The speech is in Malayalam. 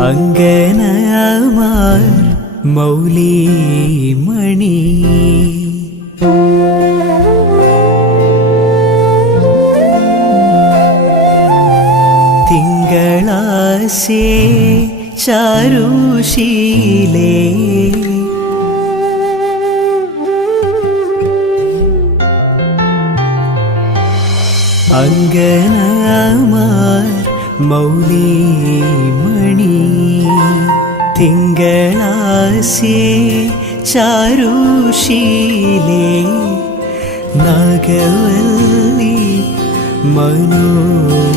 അങ്കനമാർ മൗലിമണി. തിങ്കളാശേ ചാരുശീലേ. അങ്കനമാർ മൗലിമണി. തിങ്കളാശേ ചാരുശീലേ നഗവല്ലി മനോരമേ